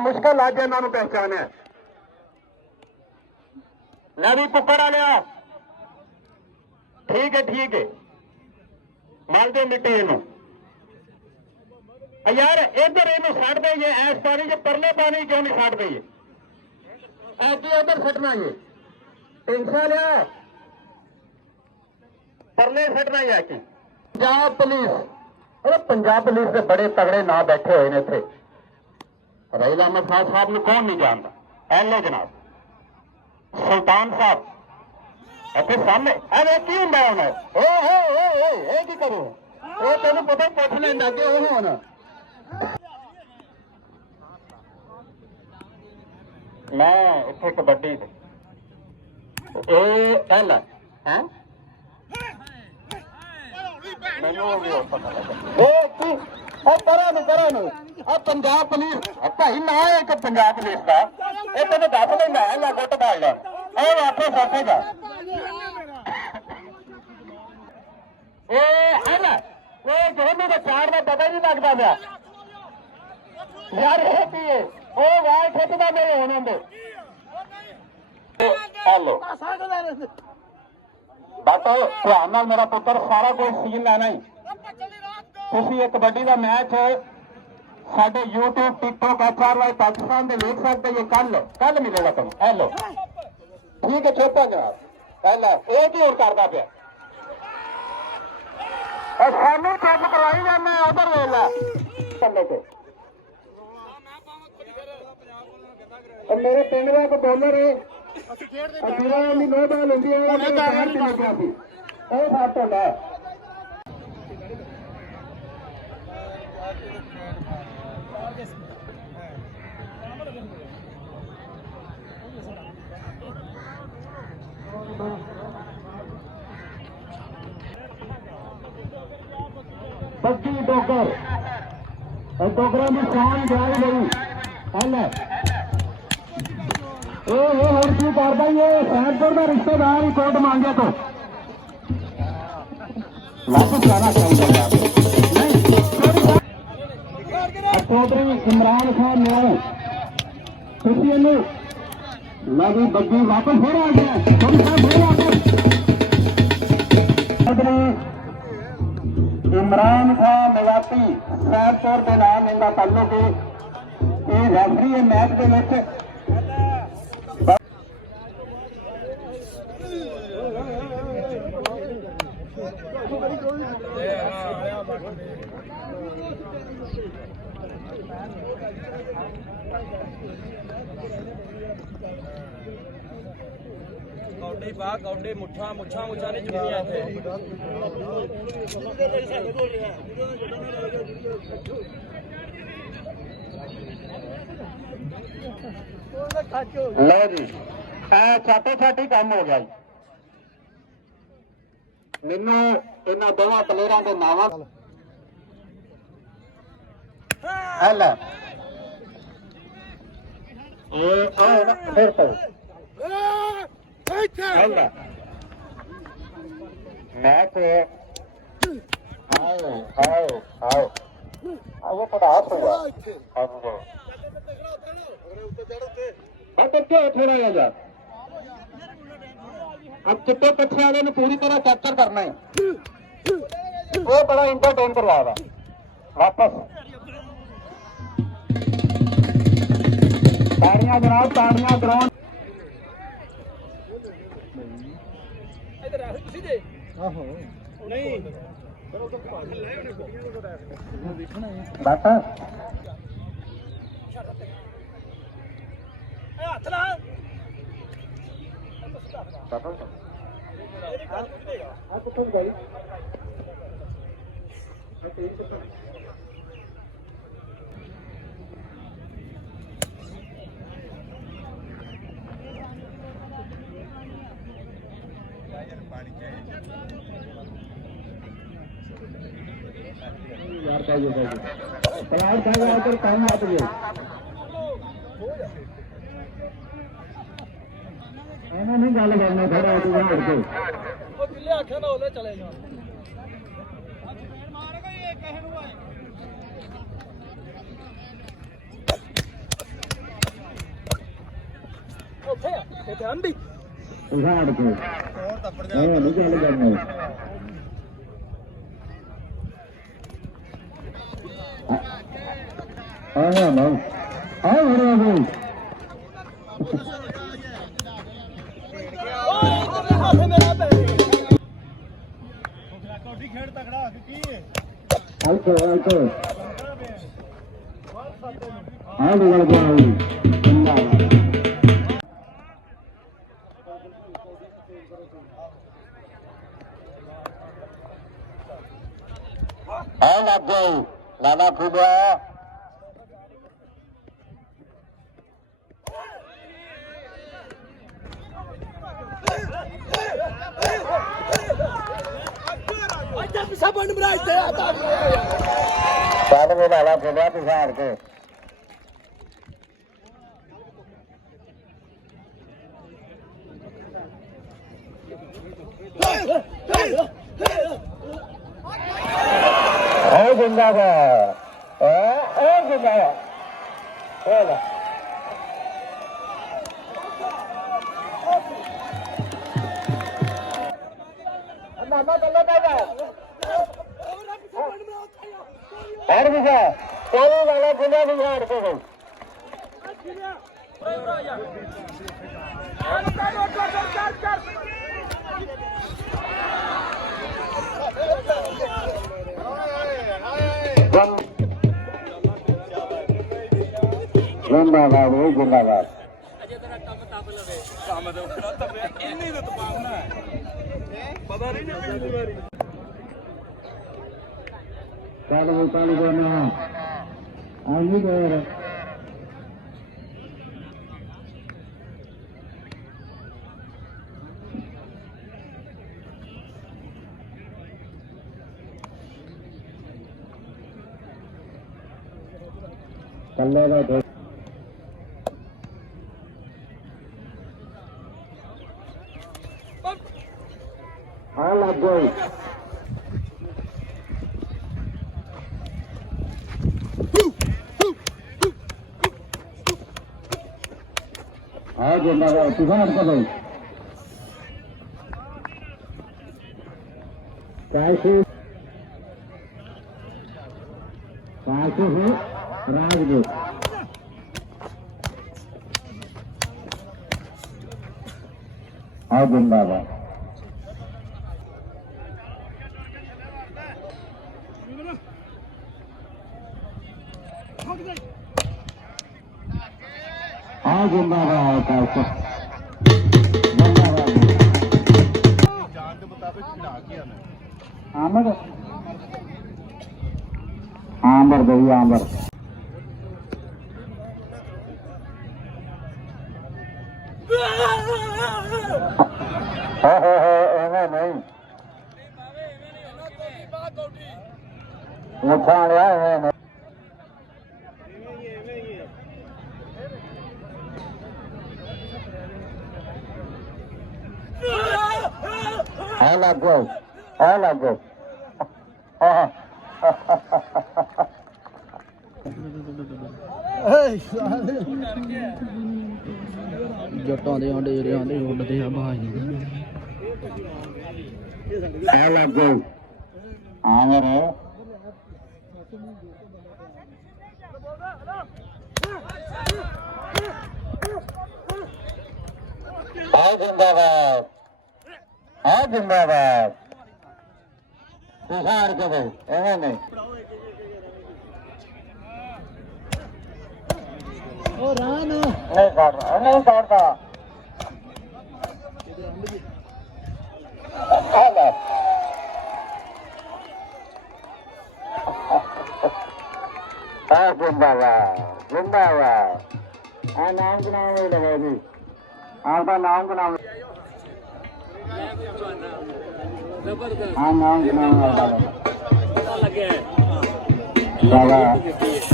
मुश्किल अज इन्हों पहचाने लै भी पुक्कड़ आ लिया ठीक है मल दो मिट्टी इनू यार इधर इनू सट दईए इस पानी च परले पानी क्यों नहीं सट दईए ऐसी इधर सटना ये टेंशन लिया परले सटना ही ऐसी पंजाब पुलिस अरे पंजाब पुलिस के बड़े तगड़े ना बैठे हुए ने इतने रहील अहमद खान साहब ने कौन नहीं जानता एल जनाब सुल्तान साहब इतने सामने अरे की होंगे उन्हें की करूँ वो तेन पता पुछ लेना कि वो होना मैं इतने कबड्डी पहला है पंजाब पुलिस भाई ना एक पंजाब पुलिस का ये तेन दस लेना है गुट डाल ला वापस आखेगा है ना जोनू का चार का पता नहीं लगता पाया यार ये पिए वो वाल खिचता मेरे होने दे हेलो बट ध्यान मेरा पुत्र सारा कुछ सीन लेना ही तुसी एक कबड्डी का मैच साडे यूट्यूब टिकटॉक HRY पाकिस्तान से देख सकते ये कल मिलेगा तुम हेलो ठीक है छोटा जनाब पहला एक ही और करता पाया सानू चेक करवाई जाना उधर वेला मेरे पिंड का एक बॉलर है नो बाल होंगी सट होता है बग्गी डोगरा में शान जाई गई हल और की करता ये सैदपुर का रिश्तेदार ही कोट मांगे तो वापस जाना चाहिए चौधरी इमरान खान ने खुशी लगी बग्गी वापस हो रहा है चौधरी इमरान खान निवासी सैदपुर के नाम इनका ताल्लुक है ये रेफरी मैच के कौडे पा कौडे मुठा मुठा मुठा नहीं जुड़िया थे लो जी छाटो छाटी काम हो गया मैनू इन्होंने दोनों प्लेयरों के नाम हेलो फिर तो मैच आओ वो पढ़ास हुआ थोड़ा जा अब चिट्टे पीछे वाले ने पूरी तरह कैप्चर करना है वो बड़ा इंटरटेन करवा रहा वापस ताड़ियां जनाब ताड़ियां ग्राउंड काम आ गए नहीं गल करना थोड़ा आख्या ना चले जाओ ਇੱਥੇ ਆਂਦੀ ਉਸਾੜ ਕੇ ਹੋਰ ਤੱਪੜ ਇਹ ਨਹੀਂ ਚੱਲ ਕਰਨਾ ਆਹ ਨਾ ਆਹ ਹੋਣਾ ਬਈ ਕੌਡੀ ਖੇਡ ਤਕੜਾ ਕੀ ਹੈ ਆਲਕੋ ਆਹ ਨਿਕਲ ਗਿਆ ਆ ਲੱਗ ਗਈ ਲਾਲਾ ਖੁਦਾ ਚੱਲ ਵੇ ਲਾਲਾ ਖੁਦਾ ਪਿਛਾੜ ਕੇ ਉਹ ਜਿੰਦਾਬਾਦ ਉਹ ਜਿੰਦਾਬਾਦ ਹੋਲਾ ਮਾਮਾ ਬੱਲਾ ਬਾਬਾ ਹਰ ਵਿਸ਼ਾ ਕੋਈ ਵਾਲਾ ਗੁੰਡਾ ਵੀ ਹਾਰ ਕੇ ਗਈ ਜਿੰਦਾਬਾਦ ਉਹ ਜਿੰਦਾਬਾਦ ਅਜੇ ਤੇਰਾ ਟੱਪ ਲਵੇ ਕੰਮ ਦੇ ਉੱਪਰ ਤਪਿਆ ਇੰਨੀ ਤਾਂ ਤਪਾਉਣਾ ਪਤਾ ਨਹੀਂ ਨਾ ਕਿੰਨੀ ਵਾਰੀ ਚੱਲ ਉਹ ਕਾਲੀ ਕਰਨਾ ਆਹੀ ਕਰ ਕੱਲੇ ਦਾ ਹਾਂ ਲੱਗ ਗਈ हाँ जिंदाबाद तूफान का भाई कैसे हो राजदूत हाँ जिंदाबाद हाँ जिंदाबाद कैसे ਜਾਣ ਦੇ ਮੁਤਾਬਿਕ ਖਿਡਾ ਕੇ ਆਣਾ आमर आमर भाई आमर नहीं मुठा लिया है लगो है लगो ਜੱਟਾਂ ਦੇ ਆਂਡੇ ਜਿਹੜੇ ਆਂਡੇ ਉੱਡਦੇ ਆ ਬਾਹਰ है लगो आमर है जिंदाबाद हाँ जिंदाबाद तुषार के भाई एवं नहीं नहीं काटता नहीं काटता जिंदाबाद जिंदाबाद हाँ नाम के नाम नहीं लगा जी आपका नाम का नाम हाँ नाम के नाम लगा लगे